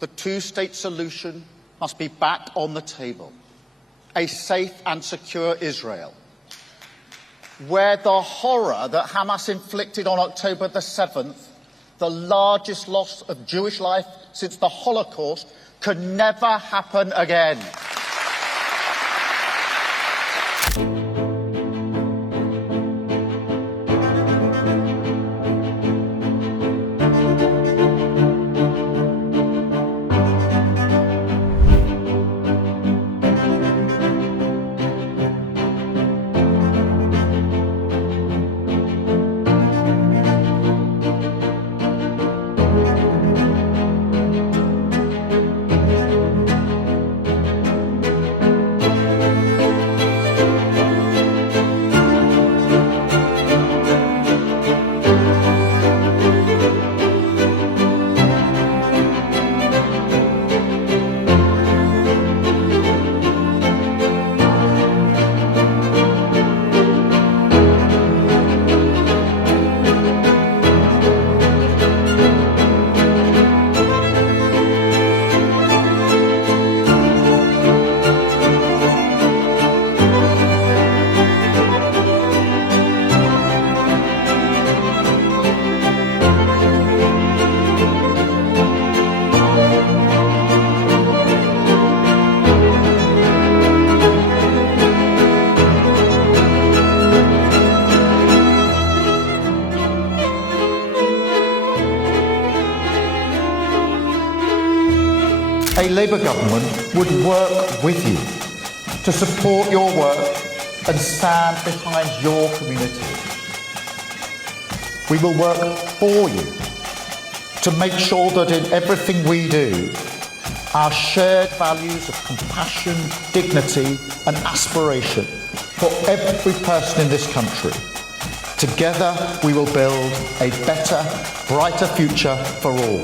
the two-state solution must be back on the table. A safe and secure Israel, where the horror that Hamas inflicted on October the 7th, the largest loss of Jewish life since the Holocaust, could never happen again. A Labour government would work with you to support your work and stand behind your community. We will work for you to make sure that in everything we do, our shared values of compassion, dignity and aspiration for every person in this country, together we will build a better, brighter future for all.